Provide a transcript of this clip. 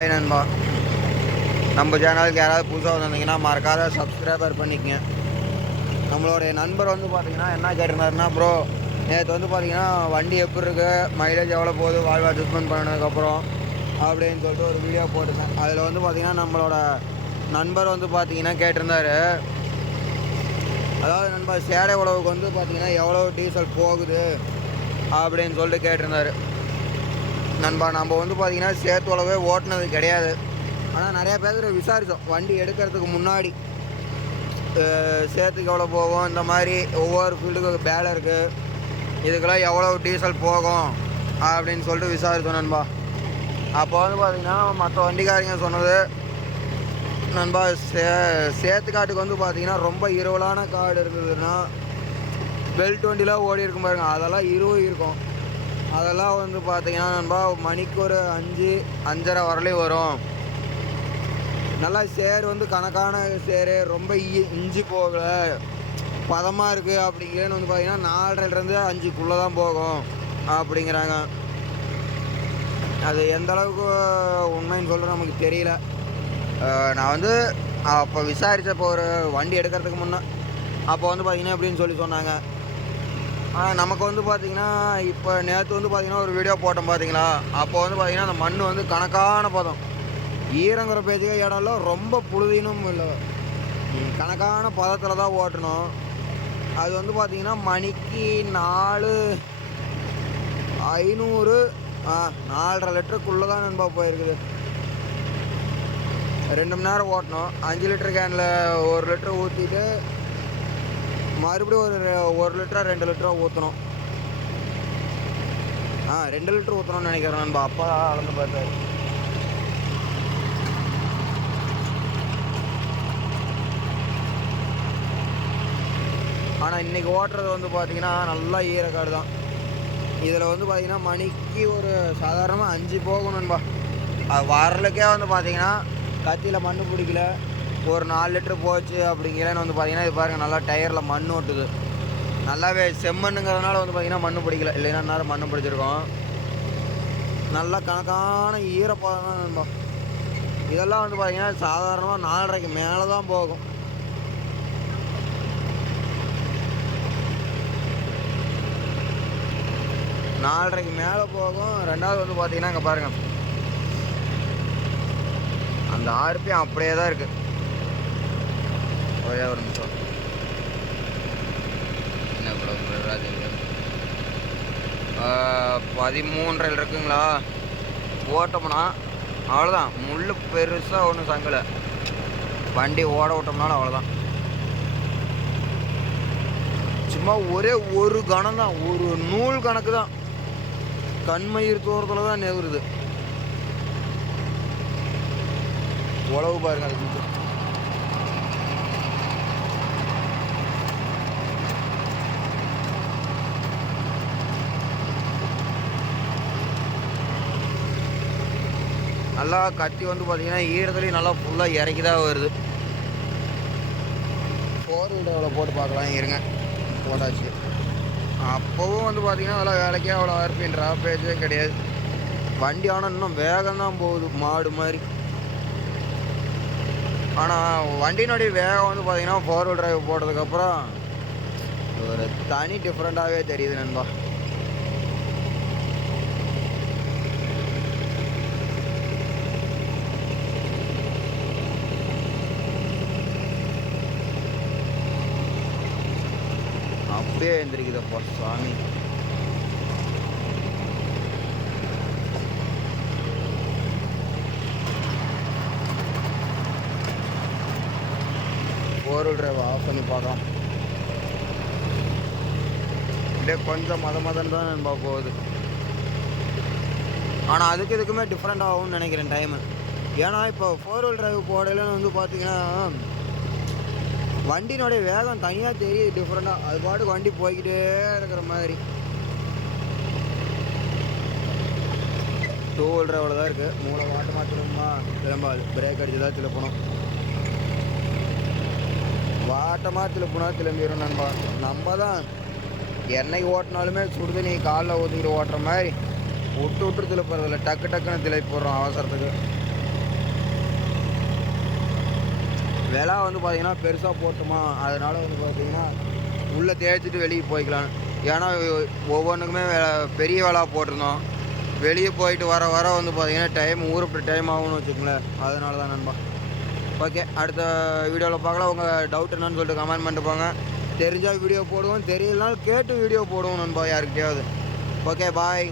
Hi நண்பா. நம்ம சேனலுக்கு யாராவது புதுசாக வந்திருந்தீங்கன்னா மறக்காத சப்ஸ்கிரைபர் பண்ணிக்கங்க. நம்மளுடைய நண்பர் வந்து பார்த்தீங்கன்னா என்ன கேட்டிருந்தாருன்னா ப்ரோ நேற்று வந்து பார்த்தீங்கன்னா வண்டி எப்படி இருக்கு மைலேஜ் எவ்வளோ போகுது வாழ்வா அட்ஜஸ்ட்மெண்ட் பண்ணதுக்கப்புறம் அப்படின்னு சொல்லிட்டு ஒரு வீடியோ போட்டிருந்தேன். அதில் வந்து பார்த்தீங்கன்னா நம்மளோட நண்பர் வந்து பார்த்தீங்கன்னா கேட்டிருந்தாரு. அதாவது நண்பர் சேடை உழவுக்கு வந்து பார்த்தீங்கன்னா எவ்வளோ டீசல் போகுது அப்படின்னு சொல்லிட்டு கேட்டிருந்தாரு. நண்பா நம்ம வந்து பார்த்தீங்கன்னா சேத்து ஓட்டினது கிடையாது. ஆனால் நிறையா பேர் விசாரித்தோம் வண்டி எடுக்கிறதுக்கு முன்னாடி சேத்துக்கு எவ்வளோ போகும்? இந்த மாதிரி ஒவ்வொரு ஃபீல்டுக்கு பேலை இருக்குது இதுக்கெல்லாம் எவ்வளோ டீசல் போகும்? அப்படின்னு சொல்லிட்டு விசாரித்தோம் நண்பா. அப்போ வந்து பார்த்திங்கன்னா மற்ற வண்டிக்காரங்க சொன்னது நண்பா சே சேத்துக்காட்டுக்கு வந்து பார்த்தீங்கன்னா ரொம்ப இருவலான காடு இருந்ததுன்னா பெல்ட் வண்டிலாம் ஓடி இருக்கும் பாருங்க. அதெல்லாம் இருவும் இருக்கும். அதெல்லாம் வந்து பார்த்தீங்கன்னா நண்பா மணிக்கு ஒரு அஞ்சு அஞ்சரை வரலையும் வரும். நல்லா சேர் வந்து கணக்கான சேர் ரொம்ப இஞ்சி போகல. பதமாக இருக்குது அப்படிங்கிறேன்னு வந்து பார்த்தீங்கன்னா நாலரைலேருந்து அஞ்சுக்குள்ளே தான் போகும் அப்படிங்கிறாங்க. அது எந்த அளவுக்கு உண்மைன்னு சொல்கிற நமக்கு தெரியல. நான் வந்து அப்போ விசாரித்தப்போ ஒரு வண்டி எடுக்கிறதுக்கு முன்னே அப்போ வந்து பார்த்தீங்கன்னா எப்படின்னு சொல்லி சொன்னாங்க. ஆனால் நமக்கு வந்து பார்த்தீங்கன்னா இப்போ நேற்று வந்து பார்த்தீங்கன்னா ஒரு வீடியோ போட்டோம் பார்த்தீங்களா அப்போ வந்து பார்த்தீங்கன்னா அந்த மண் வந்து கணக்கான பதம். ஈரங்கிற பேச்சுக்க இடம்லாம் ரொம்ப புழுதினும் இல்லை. கணக்கான பதத்தில் தான் ஓட்டணும். அது வந்து பார்த்தீங்கன்னா மணிக்கு நாலு ஐநூறு ஆ நாலரை லிட்டருக்குள்ளே தான் நண்பா போயிருக்குது. ரெண்டு மணி நேரம் ஓட்டணும். அஞ்சு லிட்டர் கேனில் ஒரு லிட்டர் ஊற்றிட்டு மறுபடியும் ஒரு ஒரு லிட்டரா ரெண்டு லிட்டரா ஊற்றணும் ஆ ரெண்டு லிட்டர் ஊற்றணும்னு நினைக்கிறேன் நண்பா. அப்பா அளந்து பார்த்தாரு. ஆனால் இன்னைக்கு ஓட்டுறது வந்து பார்த்தீங்கன்னா நல்லா ஈரக்காடு தான். இதில் வந்து பார்த்தீங்கன்னா மணிக்கு ஒரு சாதாரணமாக அஞ்சு போகணும்பா நண்பா. அது வரலுக்கே வந்து பார்த்தீங்கன்னா கத்தியில் மண் பிடிக்கல. ஒரு நாலு லிட்டர் போச்சு அப்படிங்கிறேன்னு வந்து பார்த்தீங்கன்னா இது பாருங்கள் நல்லா டயரில் மண் ஓட்டுது. நல்லாவே செம்மண்ணுங்கிறதுனால வந்து பார்த்தீங்கன்னா மண் பிடிக்கல. இல்லைன்னா நேரம் மண் பிடிச்சிருக்கோம். நல்லா கணக்கான ஈரப்பதம் தான் நண்பா. இதெல்லாம் வந்து பார்த்தீங்கன்னா சாதாரணமாக நாலரைக்கு மேலே தான் போகும். நாலரைக்கு மேலே போகும். ரெண்டாவது வந்து பார்த்தீங்கன்னா இங்கே பாருங்கள் அந்த ஆர்பிஎம் அப்படியே தான் இருக்குது ஒரே ஒரு நிமிஷம் என்ன படம் ராஜ் இருக்குங்களா? ஓட்டோம்னா? அவ்வளோதான் முள் பெருசாக ஒன்றும் சங்கலை. வண்டி ஓட விட்டோம்னாலும் அவ்வளோதான் சும்மா ஒரே ஒரு கணம் தான் ஒரு நூல் கணக்கு தான் கண்மயிர் தூரத்தில் தான் நெவுறுது உழவு பாருங்க நல்லா கத்தி வந்து பார்த்தீங்கன்னா ஈரத்துலேயும் நல்லா ஃபுல்லாக இறக்கி தான் வருது. ஃபோர் வீலரில் போட்டு பார்க்கலாம் இருங்க. போட்டாச்சு. அப்போவும் வந்து பார்த்தீங்கன்னா அதெல்லாம் வேலைக்கே அவ்வளோ ஆர்பின் ட்ராஃபேஜே கிடையாது. வண்டி ஆனால் இன்னும் வேகம்தான் போகுது மாடு மாதிரி. ஆனால் வண்டியினுடைய வேகம் வந்து பார்த்தீங்கன்னா ஃபோர் வீல் டிரைவ் போட்டதுக்கப்புறம் ஒரு தனி டிஃப்ரெண்ட்டாகவே தெரியுது நண்பா. அப்படியே எழுந்திருக்குதப்பா சாமி ஃபோர் ட்ரைவ் டிரைவ் ஆஃப் பண்ணி பார்க்கலாம். அப்படியே கொஞ்சம் மத மதம் தான் நண்பா போகுது. ஆனால் அதுக்கு இதுக்குமே டிஃப்ரெண்ட் ஆகும்னு நினைக்கிறேன் டைமு ஏன்னா இப்போ ஃபோர் வீல் டிரைவ் போடையிலன்னு வந்து பார்த்தீங்கன்னா வண்டினுடைய வேகம் தனியாக தெரியுது டிஃப்ரெண்ட்டாக அது பாட்டுக்கு வண்டி போய்கிட்டே இருக்கிற மாதிரி. டூ வீலர் அவ்வளோ தான் இருக்குது மூளை வாட்ட மாற்றணுமா திரும்பாது பிரேக் அடித்து தான் திருப்பணும். வாட்டமாக திருப்பினா திரும்பிடும் நண்பா. நம்ம தான் என்னைக்கு ஓட்டினாலுமே சுடுதண்ணி காலில் ஊற்றிக்கிட்டு ஓட்டுற மாதிரி. விட்டு விட்டு திருப்புறதில்ல. டக்கு டக்குன்னு திளை போடுறோம் அவசரத்துக்கு. விலை வந்து பார்த்தீங்கன்னா பெருசாக போட்டுமா. அதனால் வந்து பார்த்தீங்கன்னா உள்ளே தேய்ச்சிட்டு வெளியே போய்க்கலாம். ஏன்னா ஒவ்வொன்றுக்குமே வேலை பெரிய விலை போட்டிருந்தோம். வெளியே போயிட்டு வர வர வந்து பார்த்தீங்கன்னா டைம் ஊருக்கு டைம் ஆகும்னு வச்சுக்கோங்களேன். அதனால தான் நண்பா. ஓகே அடுத்த வீடியோவில் பார்க்கலாம். உங்கள் டவுட் என்னன்னு சொல்லிட்டு கமெண்ட் பண்ணிட்டு போங்க. தெரிஞ்சால் வீடியோ போடுவோம். தெரியலனாலும் கேட்டு வீடியோ போடுவோம் நண்பா யாருக்கிட்டையாவது. Okay bye